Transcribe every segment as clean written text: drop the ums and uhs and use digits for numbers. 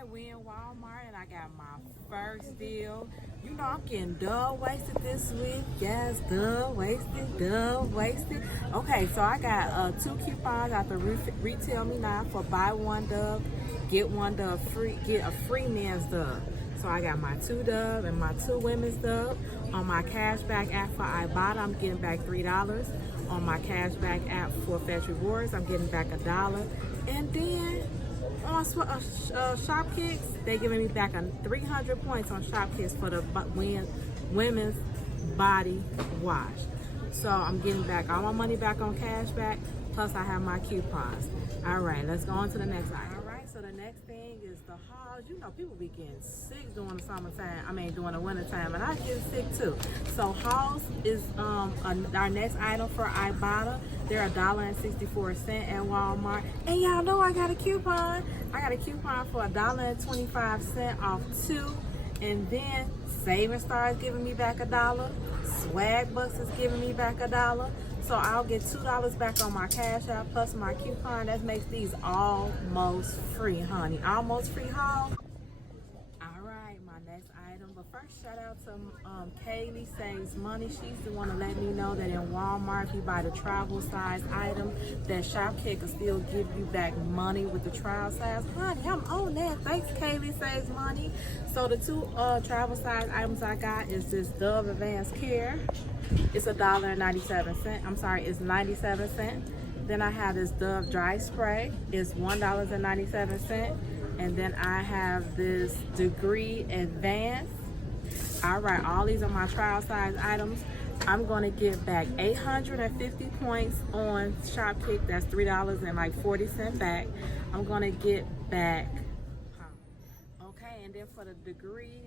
right, we in Walmart and I got my first deal. You know I'm getting double wasted this week. Yes, double wasted. Okay, so I got 2 coupons out the Retail Me Now for buy one dub, get one dub free, get a free men's dub. So I got my 2 dub and my 2 women's dub. On my cashback app for Ibotta, I'm getting back $3. On my cashback app for Fetch Rewards, I'm getting back $1. And then on Shopkicks, they giving me back 300 points on Shopkicks for the women's body wash. So I'm getting back all my money back on cashback, plus I have my coupons. All right, let's go on to the next item. All right, so the next thing is the hauls. You know, people be getting sick during the summertime. I mean, during the wintertime, and I get sick too. So hauls is our next item for Ibotta. They're $1.64 at Walmart. And y'all know I got a coupon. I got a coupon for $1.25 off 2. And then Saving Star is giving me back $1. Swag Bucks is giving me back $1. So I'll get $2 back on my cash app plus my coupon. That makes these almost free, honey. Almost free haul. All right, my next item. But first, shout out to Kaylee Saves Money. She's the one to let me know that in Walmart, if you buy the travel size item, that Shopkick will still give you back money with the travel size. Honey, I'm on that. Thanks, Kaylee Saves Money. So the 2 travel size items I got is this Dove Advanced Care. It's $1.97. I'm sorry, it's 97 cents. Then I have this Dove Dry Spray. It's $1.97. And then I have this Degree Advanced. All right, all these are my trial size items. I'm going to get back 850 points on Shopkick. That's $3.40 back. I'm going to get back. Okay, and then for the Degree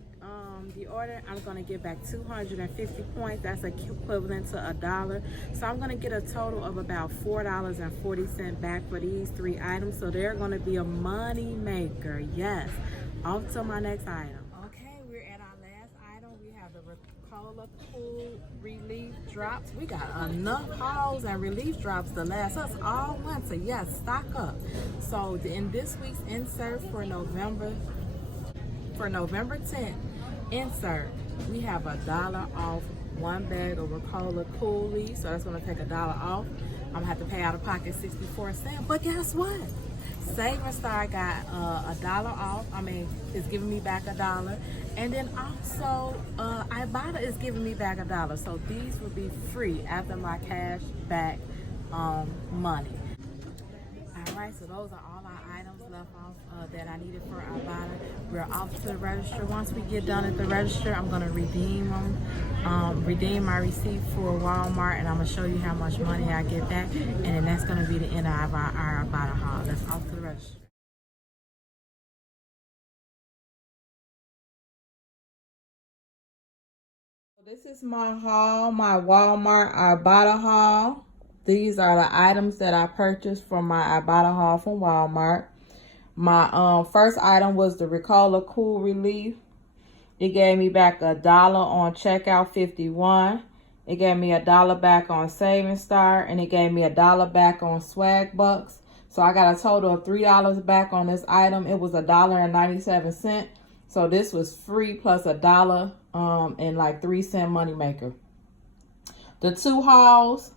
deodorant, I'm going to get back 250 points. That's equivalent to $1. So I'm going to get a total of about $4.40 back for these 3 items. So they're going to be a money maker. Yes. Off to my next item. Okay, we're at our last item. We have the Ricola Cool Relief Drops. We got enough hauls and relief drops to last us all winter. Yes, stock up. So in this week's insert for November 10th insert, we have $1 off 1 bag of Ricola Cool Leaf. So that's going to take $1 off. I'm going to have to pay out of pocket 64 cents. But guess what? Saving Star got $1 off. I mean, it's giving me back $1. And then also, Ibotta is giving me back $1. So these will be free after my cash back money. All right, so those are all our items left off that I needed for Ibotta. We're off to the register. Once we get done at the register, I'm going to redeem them, redeem my receipt for Walmart, and I'm going to show you how much money I get back. And then that's going to be the end of our Ibotta haul. Let's off to the register. This is my haul, my Walmart Ibotta haul. These are the items that I purchased from my Ibotta haul from Walmart. My first item was the Ricola Cool Relief. It gave me back $1 on checkout 51. It gave me $1 back on Saving Star, and it gave me $1 back on Swag Bucks. So I got a total of $3 back on this item. It was $1.97. So this was free plus $1 and like 3-cent moneymaker. The 2 hauls,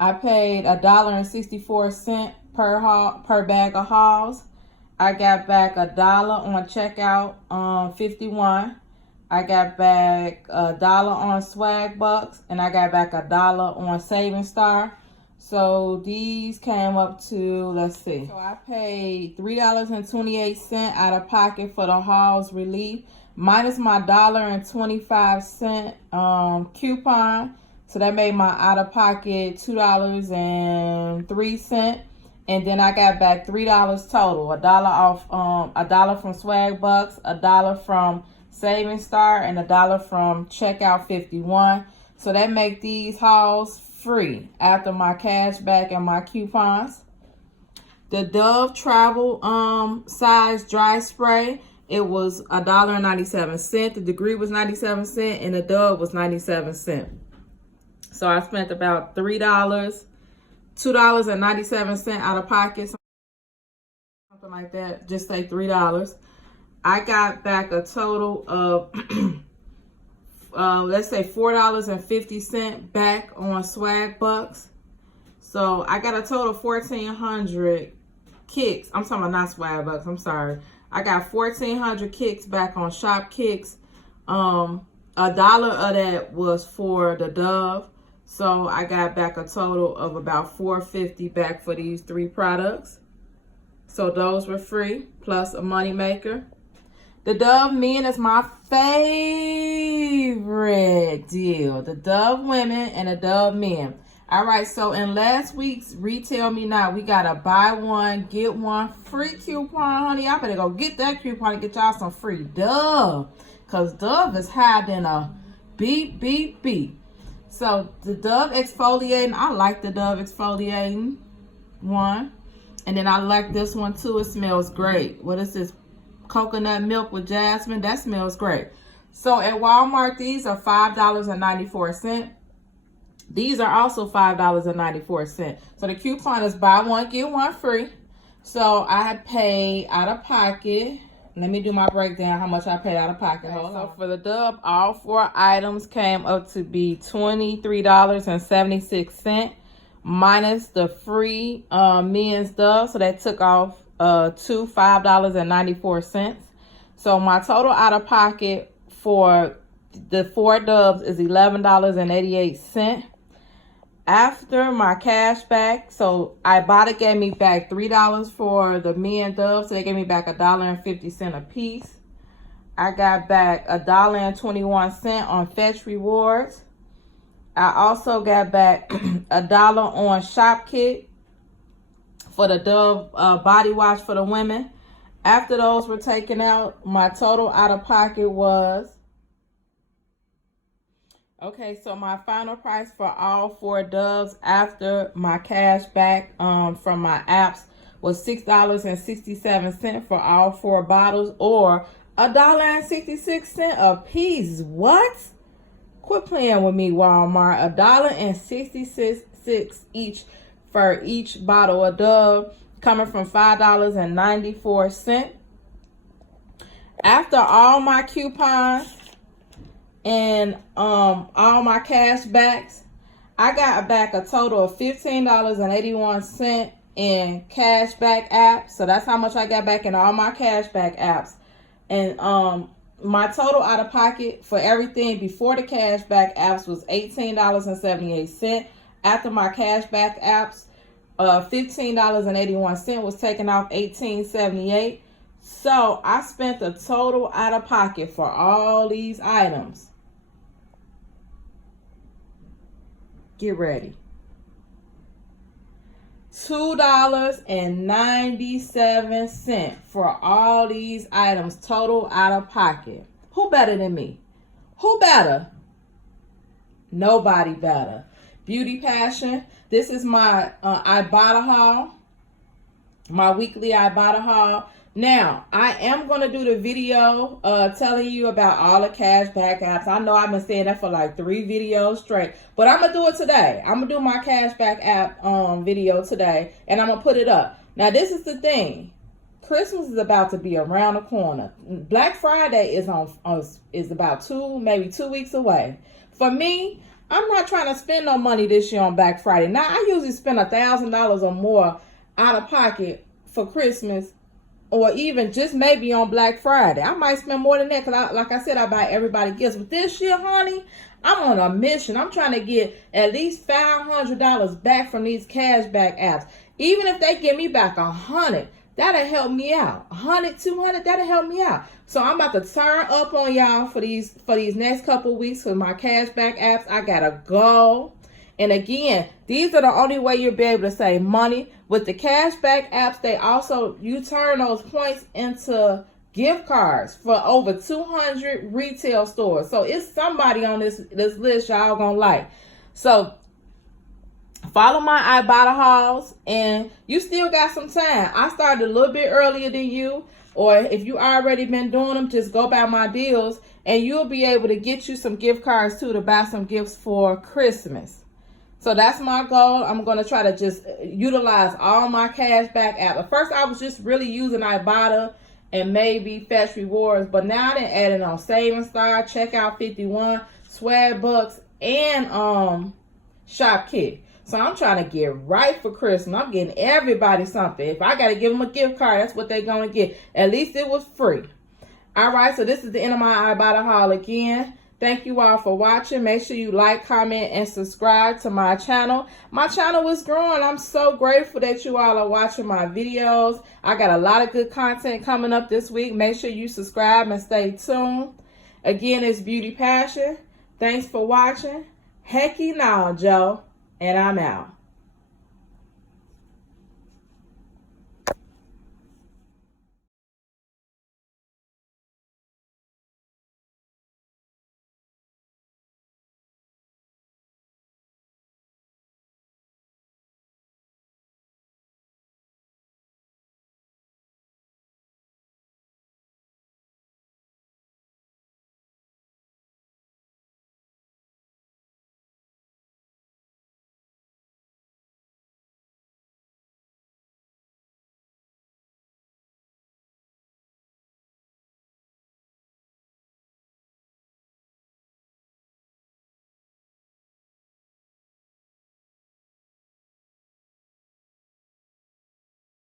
I paid $1.64 per bag of hauls. I got back $1 on checkout 51. I got back $1 on Swag Bucks, and I got back $1 on Saving Star. So these came up to, let's see. So I paid $3.28 out of pocket for the hauls relief, minus my $1.25 coupon. So that made my out of pocket $2.03. And then I got back $3 total. $1 off, $1 from Swag Bucks, $1 from Saving Star, and $1 from Checkout 51. So that make these hauls free after my cash back and my coupons. The Dove Travel size dry spray, it was $1.97. The Degree was 97 cents, and the Dove was 97 cents. So I spent about $2.97 out of pocket, something like that. Just say $3. I got back a total of, let's say $4.50 back on swag bucks. So I got a total of 1,400 kicks. I'm talking about not swag bucks. I'm sorry. I got 1,400 kicks back on shop kicks. $1 of that was for the Dove. So I got back a total of about $4.50 back for these 3 products. So those were free, plus a money maker. The Dove Men is my favorite deal. The Dove Women and the Dove Men. All right, so in last week's Retail Me Not, we got a buy one, get one free coupon, honey. I better go get that coupon and get y'all some free Dove. Because Dove is higher than a beep, beep, beep. So the Dove exfoliating, I like the Dove exfoliating one. And then I like this one too. It smells great. What is this? Coconut milk with jasmine. That smells great. So at Walmart, these are $5.94. These are also $5.94. So the coupon is buy one, get one free. So I had paid out of pocket. Let me do my breakdown how much I paid out of pocket. Hold on. So for the Dove, all 4 items came up to be $23.76 minus the free men's Dove. So that took off to $5.94. So my total out of pocket for the 4 Doves is $11.88. After my cash back, so Ibotta gave me back $3 for the men Dove, so they gave me back $1.50 a piece. I got back $1.21 on Fetch Rewards. I also got back $1 on Shop Kit for the Dove body wash for the women. After those were taken out, my total out of pocket was, okay, so my final price for all 4 Doves after my cash back from my apps was $6.67 for all 4 bottles, or $1.66 a piece. What? Quit playing with me, Walmart. $1.66 each for each bottle of Dove, coming from $5.94. After all my coupons and all my cash backs, I got back a total of $15.81 in cash back apps. So that's how much I got back in all my cash back apps. And my total out of pocket for everything before the cash back apps was $18.78. After my cash back apps, $15.81 was taken off, $18.78. So I spent a total out of pocket for all these items. Get ready. $2.97 for all these items, total out of pocket. Who better than me? Who better? Nobody better. Beauty Passion. This is my Ibotta haul. My weekly Ibotta haul. Now, I am going to do the video telling you about all the cash back apps. I know I've been saying that for like 3 videos straight, but I'm going to do it today. I'm going to do my cash back app video today, and I'm going to put it up. Now, this is the thing. Christmas is about to be around the corner. Black Friday is is about maybe 2 weeks away. For me, I'm not trying to spend no money this year on Black Friday. Now, I usually spend $1,000 or more out of pocket for Christmas, or even just maybe on Black Friday. I might spend more than that because, like I said, I buy everybody gifts. But this year, honey, I'm on a mission. I'm trying to get at least $500 back from these cashback apps. Even if they give me back $100, that'll help me out. $100, $200, that'll help me out. So I'm about to turn up on y'all for these next couple of weeks with my cashback apps. I gotta go. And again, these are the only way you'll be able to save money. With the cashback apps, you turn those points into gift cards for over 200 retail stores. So it's somebody on this list y'all gonna like. So follow my Ibotta hauls, and you still got some time. I started a little bit earlier than you, or if you already been doing them, just go by my deals, and you'll be able to get you some gift cards too to buy some gifts for Christmas. So that's my goal. I'm going to try to just utilize all my cashback app. At first, I was just really using Ibotta and maybe Fetch Rewards. But now I done added on Saving Star, Checkout 51, Swag Bucks, and Shop Kick. So I'm trying to get right for Christmas. I'm getting everybody something. If I got to give them a gift card, that's what they're going to get. At least it was free. All right, so this is the end of my Ibotta haul again. Thank you all for watching. Make sure you like, comment, and subscribe to my channel. My channel is growing. I'm so grateful that you all are watching my videos. I got a lot of good content coming up this week. Make sure you subscribe and stay tuned. Again, it's Beauty Passion. Thanks for watching. Hecky now, Joe. And I'm out.